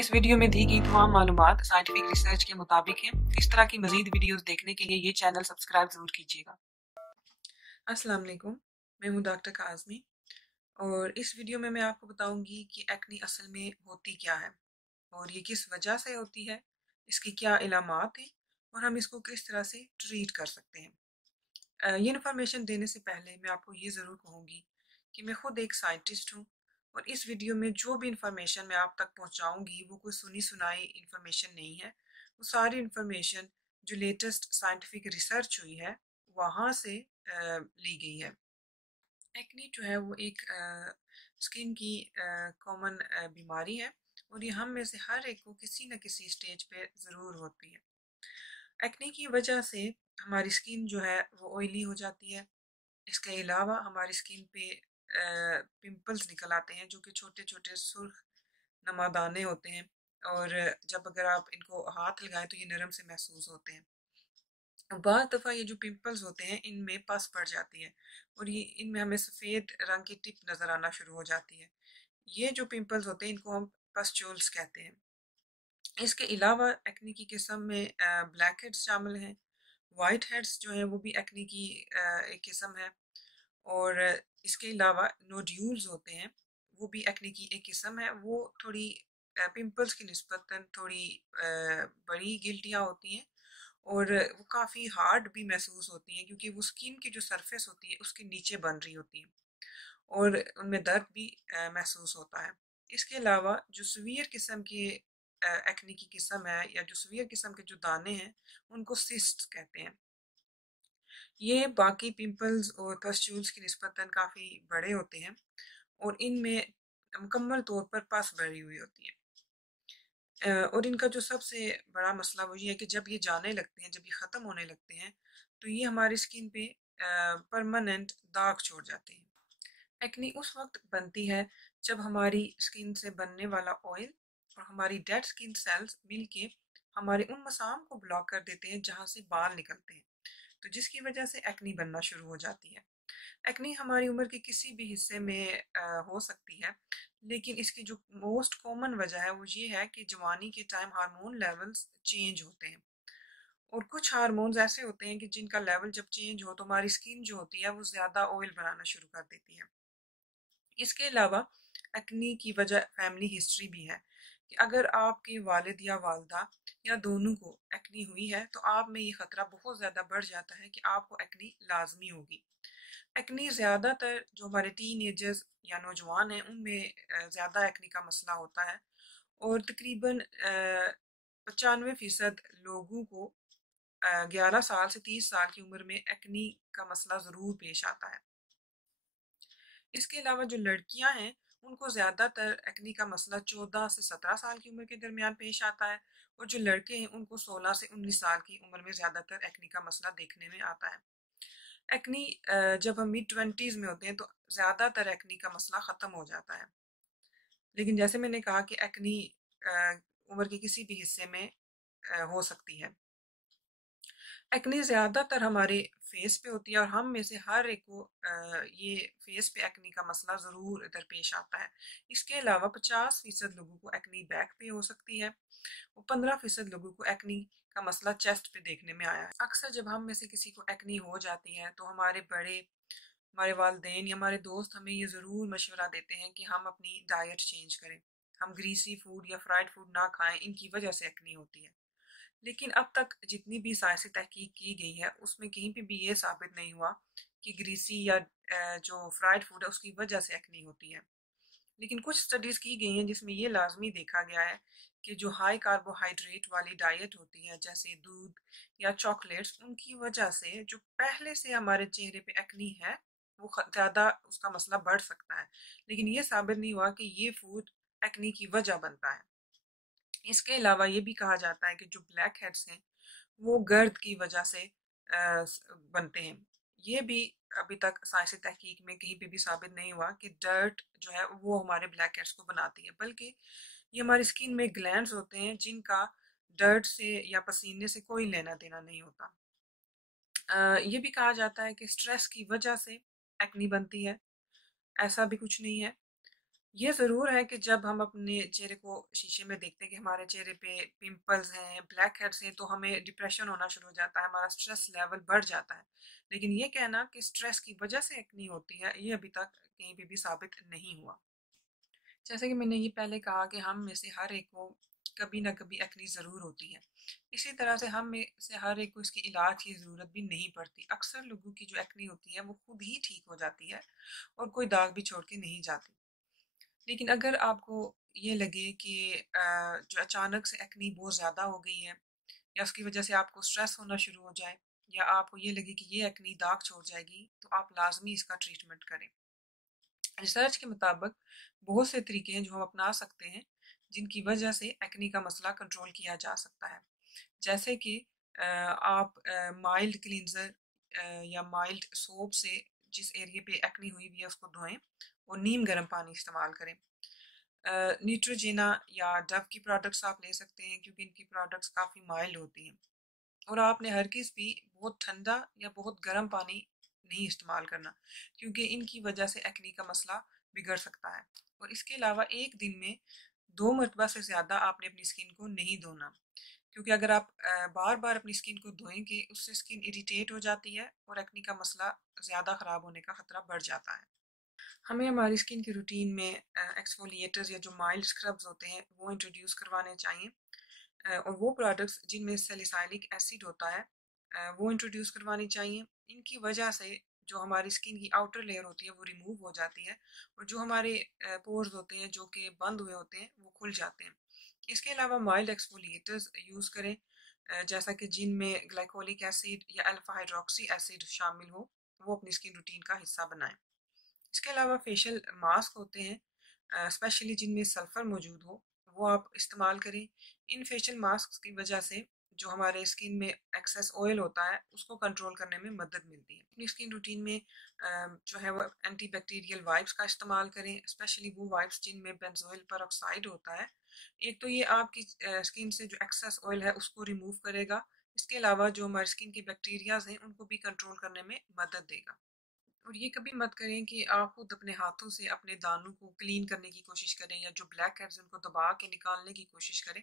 इस वीडियो में दी गई तमाम मालूमात साइंटिफिक रिसर्च के मुताबिक हैं। इस तरह की मजीद वीडियोस देखने के लिए ये चैनल सब्सक्राइब ज़रूर कीजिएगा। अस्सलाम वालेकुम, मैं हूँ डॉक्टर काज़मी और इस वीडियो में मैं आपको बताऊंगी कि एक्ने असल में होती क्या है और ये किस वजह से होती है, इसकी क्या इलामात हैं और हम इसको किस तरह से ट्रीट कर सकते हैं। ये इन्फॉर्मेशन देने से पहले मैं आपको ये ज़रूर कहूँगी कि मैं खुद एक साइंटिस्ट हूँ और इस वीडियो में जो भी इंफॉर्मेशन मैं आप तक पहुँचाऊँगी वो कोई सुनी सुनाई इंफॉर्मेशन नहीं है। वो सारी इंफॉर्मेशन जो लेटेस्ट साइंटिफिक रिसर्च हुई है वहाँ से ली गई है। एक्ने जो है वो एक स्किन की कॉमन बीमारी है और ये हम में से हर एक को किसी न किसी स्टेज पे ज़रूर होती है। एक्ने की वजह से हमारी स्किन जो है वो ऑयली हो जाती है। इसके अलावा हमारी स्किन पे पिंपल्स निकल आते हैं जो कि छोटे छोटे सुर्ख नमा दाने होते हैं और जब अगर आप इनको हाथ लगाएं तो ये नरम से महसूस होते हैं। बाद दफ़ा ये जो पिंपल्स होते हैं इनमें पस पड़ जाती है और ये इनमें हमें सफ़ेद रंग की टिप नज़र आना शुरू हो जाती है। ये जो पिंपल्स होते हैं इनको हम पस्ट्यूल्स कहते हैं। इसके अलावा एक्ने की किस्म में ब्लैक हेड्स शामिल हैं। वाइट हेड्स जो हैं वो भी एक्ने की एक किस्म है और इसके अलावा नोड्यूल्स होते हैं वो भी एक्ने की एक किस्म है। वो थोड़ी पिंपल्स की निस्बतन थोड़ी बड़ी गिल्टियाँ होती हैं और वो काफ़ी हार्ड भी महसूस होती हैं क्योंकि वो स्किन की जो सरफेस होती है उसके नीचे बन रही होती है और उनमें दर्द भी महसूस होता है। इसके अलावा जो सीवियर किस्म के एक्ने की किस्म है या जो सीवियर किस्म के जो दाने हैं उनको सिस्ट कहते हैं। ये बाकी पिंपल्स और पस्ट्यूल्स की निस्बतन काफ़ी बड़े होते हैं और इनमें मुकम्मल तौर पर पस भरी हुई होती है। और इनका जो सबसे बड़ा मसला वो ये है कि जब ये जाने लगते हैं, जब ये ख़त्म होने लगते हैं, तो ये हमारी स्किन पे परमानेंट दाग छोड़ जाते हैं। एक्ने उस वक्त बनती है जब हमारी स्किन से बनने वाला ऑयल और हमारी डेड स्किन सेल्स मिलके हमारे उन मसाम को ब्लॉक कर देते हैं जहाँ से बाल निकलते हैं, तो जिसकी वजह से एक्ने बनना शुरू हो जाती है। एक्ने हमारी उम्र के किसी भी हिस्से में हो सकती है, लेकिन इसकी जो मोस्ट कॉमन वजह है वो ये है कि जवानी के टाइम हार्मोन लेवल्स चेंज होते हैं और कुछ हार्मोन्स ऐसे होते हैं कि जिनका लेवल जब चेंज हो तो हमारी स्किन जो होती है वो ज़्यादा ऑयल बनाना शुरू कर देती है। इसके अलावा एक्ने की वजह फैमिली हिस्ट्री भी है कि अगर आपके वालिद या वालदा या दोनों को एक्ने हुई है तो आप में ये ख़तरा बहुत ज़्यादा बढ़ जाता है कि आपको एक्ने लाजमी होगी। एक्ने ज़्यादातर जो हमारे टीन एजर्स या नौजवान हैं उनमें ज़्यादा एक्ने का मसला होता है और तकरीबन 95% लोगों को 11 साल से 30 साल की उम्र में एक्ने का मसला ज़रूर पेश आता है। इसके अलावा जो लड़कियां हैं उनको ज़्यादातर एक्ने का मसला 14 से 17 साल की उम्र के दरमियान पेश आता है और जो लड़के हैं उनको 16 से 19 साल की उम्र में ज़्यादातर एक्ने का मसला देखने में आता है। एक्नी जब हम मिड ट्वेंटीज़ में होते हैं तो ज़्यादातर एक्नी का मसला ख़त्म हो जाता है, लेकिन जैसे मैंने कहा कि एक्नी उम्र के किसी भी हिस्से में हो सकती है। एक्ने ज़्यादातर हमारे फेस पे होती है और हम में से हर एक को ये फेस पे एक्ने का मसला ज़रूर दरपेश आता है। इसके अलावा 50% लोगों को एक्ने बैक पे हो सकती है और 15% लोगों को एक्ने का मसला चेस्ट पे देखने में आया है। अक्सर जब हम में से किसी को एक्ने हो जाती है तो हमारे बड़े, हमारे वालदेन या हमारे दोस्त हमें ये ज़रूर मशवरा देते हैं कि हम अपनी डाइट चेंज करें, हम ग्रीसी फूड या फ्राइड फूड ना खाएं, इनकी वजह से एक्ने होती है। लेकिन अब तक जितनी भी साइंसी तहकीक की गई है उसमें कहीं पे भी ये साबित नहीं हुआ कि ग्रीसी या जो फ्राइड फूड है उसकी वजह से एक्ने होती है। लेकिन कुछ स्टडीज़ की गई हैं जिसमें ये लाजमी देखा गया है कि जो हाई कार्बोहाइड्रेट वाली डाइट होती है जैसे दूध या चॉकलेट्स, उनकी वजह से जो पहले से हमारे चेहरे पे एक्नी है वो ज़्यादा उसका मसला बढ़ सकता है, लेकिन ये साबित नहीं हुआ कि ये फूड एक्नी की वजह बनता है। इसके अलावा ये भी कहा जाता है कि जो ब्लैक हेड्स हैं वो गर्द की वजह से बनते हैं। ये भी अभी तक साइंसी तहकीक में कहीं पे भी साबित नहीं हुआ कि डर्ट जो है वो हमारे ब्लैक हेड्स को बनाती है, बल्कि ये हमारी स्किन में ग्लैंड्स होते हैं जिनका डर्ट से या पसीने से कोई लेना देना नहीं होता। ये भी कहा जाता है कि स्ट्रेस की वजह से एक्नी बनती है, ऐसा भी कुछ नहीं है। ये ज़रूर है कि जब हम अपने चेहरे को शीशे में देखते हैं कि हमारे चेहरे पे पिंपल्स हैं, ब्लैक हेड्स हैं, तो हमें डिप्रेशन होना शुरू हो जाता है, हमारा स्ट्रेस लेवल बढ़ जाता है। लेकिन ये कहना कि स्ट्रेस की वजह से एक्ने होती है, ये अभी तक कहीं पे भी साबित नहीं हुआ। जैसे कि मैंने ये पहले कहा कि हम में से हर एक को कभी ना कभी एक्ने ज़रूर होती है। इसी तरह से हम में से हर एक को इसके इलाज की ज़रूरत भी नहीं पड़ती। अक्सर लोगों की जो एक्ने होती है वो खुद ही ठीक हो जाती है और कोई दाग भी छोड़ के नहीं जाती। लेकिन अगर आपको ये लगे कि जो अचानक से एक्ने बहुत ज़्यादा हो गई है या उसकी वजह से आपको स्ट्रेस होना शुरू हो जाए या आपको ये लगे कि ये एक्ने दाग छोड़ जाएगी, तो आप लाजमी इसका ट्रीटमेंट करें। रिसर्च के मुताबिक बहुत से तरीके हैं जो हम अपना सकते हैं जिनकी वजह से एक्ने का मसला कंट्रोल किया जा सकता है। जैसे कि आप माइल्ड क्लींजर या माइल्ड सोप से जिस एरिया पे एक्ने हुई हुई है उसको धोएं और नीम गर्म पानी इस्तेमाल करें। न्यूट्रोजेना या डव की प्रोडक्ट्स आप ले सकते हैं क्योंकि इनकी प्रोडक्ट्स काफ़ी माइल्ड होती हैं। और आपने हरगिज़ भी बहुत ठंडा या बहुत गर्म पानी नहीं इस्तेमाल करना क्योंकि इनकी वजह से एक्ने का मसला बिगड़ सकता है। और इसके अलावा एक दिन में 2 मरतबा से ज़्यादा आपने अपनी स्किन को नहीं धोना क्योंकि अगर आप बार बार अपनी स्किन को धोएंगे उससे स्किन इरिटेट हो जाती है और एक्ने का मसला ज़्यादा ख़राब होने का ख़तरा बढ़ जाता है। हमें हमारी स्किन की रूटीन में एक्सफोलिएटर्स या जो माइल्ड स्क्रब्स होते हैं वो इंट्रोड्यूस करवाने चाहिए। और वो प्रोडक्ट्स जिनमें सैलिसाइलिक एसिड होता है वो इंट्रोड्यूस करवानी चाहिए। इनकी वजह से जो हमारी स्किन की आउटर लेयर होती है वो रिमूव हो जाती है और जो हमारे पोर्स होते हैं जो कि बंद हुए होते हैं वो खुल जाते हैं। इसके अलावा माइल्ड एक्सफोलिएटर्स यूज़ करें जैसा कि जिनमें ग्लाइकोलिक एसिड या अल्फा हाइड्रोक्सी एसिड शामिल हो, वो अपनी स्किन रूटीन का हिस्सा बनाएं। इसके अलावा फेशियल मास्क होते हैं स्पेशली जिनमें सल्फ़र मौजूद हो, वो आप इस्तेमाल करें। इन फेशियल मास्क की वजह से जो हमारे स्किन में एक्सेस ऑयल होता है उसको कंट्रोल करने में मदद मिलती है। अपनी स्किन रूटीन में जो है वो एंटी बैक्टीरियल वाइप्स का इस्तेमाल करें, स्पेशली वो वाइप्स जिनमें बेंजोइल पेरोक्साइड होता है। एक तो ये आपकी स्किन से जो एक्सेस ऑयल है उसको रिमूव करेगा। इसके अलावा जो हमारी स्किन के बैक्टीरियाज हैं उनको भी कंट्रोल करने में मदद देगा। और ये कभी मत करें कि आप खुद अपने हाथों से अपने दानों को क्लीन करने की कोशिश करें या जो ब्लैक हेड्स हैं उनको दबा के निकालने की कोशिश करें।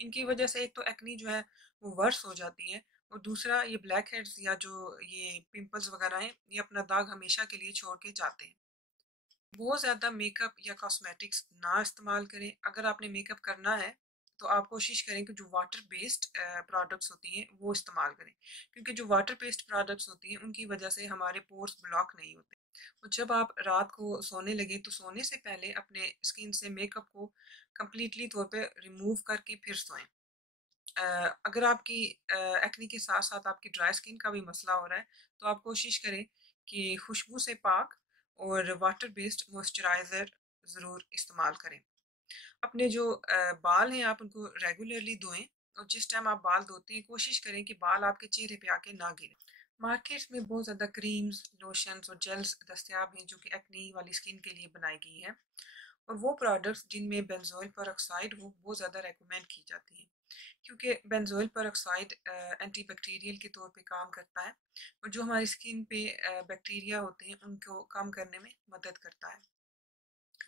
इनकी वजह से एक तो एक्नी जो है वो वर्स हो जाती है और दूसरा ये ब्लैक हेड्स या जो ये पिंपल्स वगैरह हैं ये अपना दाग हमेशा के लिए छोड़ के जाते हैं। बहुत ज़्यादा मेकअप या कॉस्मेटिक्स ना इस्तेमाल करें। अगर आपने मेकअप करना है तो आप कोशिश करें कि जो वाटर बेस्ड प्रोडक्ट्स होती हैं वो इस्तेमाल करें क्योंकि जो वाटर बेस्ड प्रोडक्ट्स होती हैं उनकी वजह से हमारे पोर्स ब्लॉक नहीं होते। और जब आप रात को सोने लगे तो सोने से पहले अपने स्किन से मेकअप को कम्प्लीटली तौर पे रिमूव करके फिर सोएं। अगर आपकी एक्ने के साथ साथ आपकी ड्राई स्किन का भी मसला हो रहा है तो आप कोशिश करें कि खुशबू से पाक और वाटर बेस्ड मॉइस्चराइज़र ज़रूर इस्तेमाल करें। अपने जो बाल हैं आप उनको रेगुलरली धोएं और जिस टाइम आप बाल धोते हैं कोशिश करें कि बाल आपके चेहरे पे आके ना गिरे। मार्केट्स में बहुत ज़्यादा क्रीम्स, लोशंस और जेल्स दस्तियाब हैं जो कि एक्ने वाली स्किन के लिए बनाई गई हैं और वो प्रोडक्ट्स जिनमें बेंजोइल पेरोक्साइड हो वो ज़्यादा रेकमेंड की जाती हैं क्योंकि बेंजोइल पेरोक्साइड एंटीबैक्टीरियल के तौर पे काम करता है और जो हमारी स्किन पे बैक्टीरिया होते हैं उनको कम करने में मदद करता है।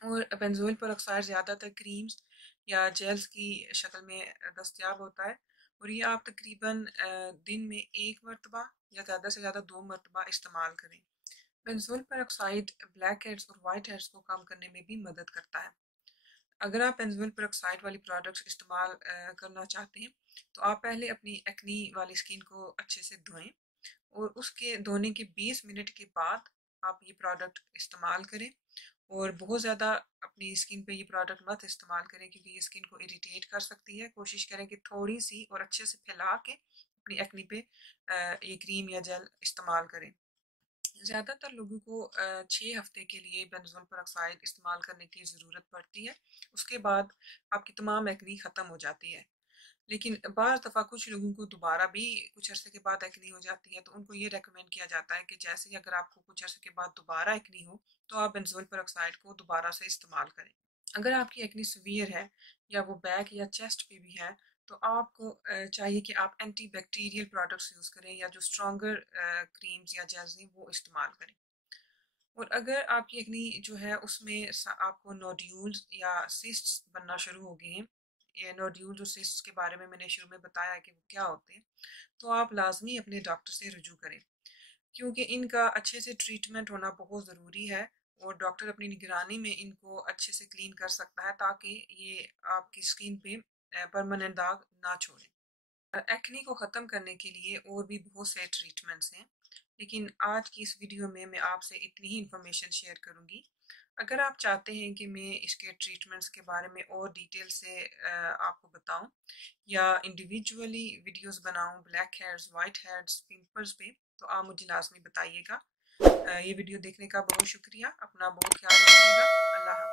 और बेंजोइल पेरोक्साइड ज़्यादातर क्रीम्स या जेल्स की शक्ल में दस्तयाब होता है और ये आप तकरीबन दिन में 1 मरतबा या ज़्यादा से ज़्यादा 2 मरतबा इस्तेमाल करें। बेंजोइल पेरोक्साइड ब्लैक हेड्स और वाइट हेड्स को कम करने में भी मदद करता है। अगर आप बेंजोइल पेरोक्साइड वाली प्रोडक्ट्स इस्तेमाल करना चाहते हैं तो आप पहले अपनी एक्नी वाली स्किन को अच्छे से धोएं और उसके धोने के 20 मिनट के बाद आप ये प्रोडक्ट इस्तेमाल करें। और बहुत ज़्यादा अपनी स्किन पे ये प्रोडक्ट मत इस्तेमाल करें क्योंकि ये स्किन को इरिटेट कर सकती है। कोशिश करें कि थोड़ी सी और अच्छे से फैला के अपनी एक्नी पे ये क्रीम या जेल इस्तेमाल करें। ज़्यादातर लोगों को 6 हफ्ते के लिए बेंजोइल पेरोक्साइड इस्तेमाल करने की ज़रूरत पड़ती है। उसके बाद आपकी तमाम एक्नी ख़त्म हो जाती है। लेकिन बाज़ दफ़ा कुछ लोगों को दोबारा भी कुछ अरसे के बाद एक्नी हो जाती है तो उनको ये रेकमेंड किया जाता है कि जैसे ही अगर आपको कुछ अरसे के बाद दोबारा एक्नी हो तो आप बेंजोइल पेरोक्साइड को दोबारा से इस्तेमाल करें। अगर आपकी एक्नी सीवियर है या वो बैक या चेस्ट पे भी है तो आपको चाहिए कि आप एंटी बैक्टीरियल प्रोडक्ट्स यूज़ करें या जो स्ट्रॉन्गर क्रीम्स या जेल्स हैं वो इस्तेमाल करें। और अगर आपकी एक्नी जो है उसमें आपको नोड्यूल्स या सिस्ट्स बनना शुरू हो गए हैं, ये नोड्यूल्स और सिस्ट्स के बारे में मैंने शुरू में बताया कि वो क्या होते हैं, तो आप लाजमी अपने डॉक्टर से रुजू करें, क्योंकि इनका अच्छे से ट्रीटमेंट होना बहुत ज़रूरी है और डॉक्टर अपनी निगरानी में इनको अच्छे से क्लीन कर सकता है ताकि ये आपकी स्किन पे परमानेंट दाग ना छोड़े। एक्ने को ख़त्म करने के लिए और भी बहुत से ट्रीटमेंट्स हैं, लेकिन आज की इस वीडियो में मैं आपसे इतनी ही इंफॉर्मेशन शेयर करूंगी। अगर आप चाहते हैं कि मैं इसके ट्रीटमेंट्स के बारे में और डिटेल से आपको बताऊं या इंडिविजुअली वीडियोस बनाऊं black hairs, white hairs, pimples पे, तो आप मुझे लाजमी बताइएगा। ये वीडियो देखने का बहुत शुक्रिया। अपना बहुत ख्याल रखिएगा। अल्लाह हाफ़िज़।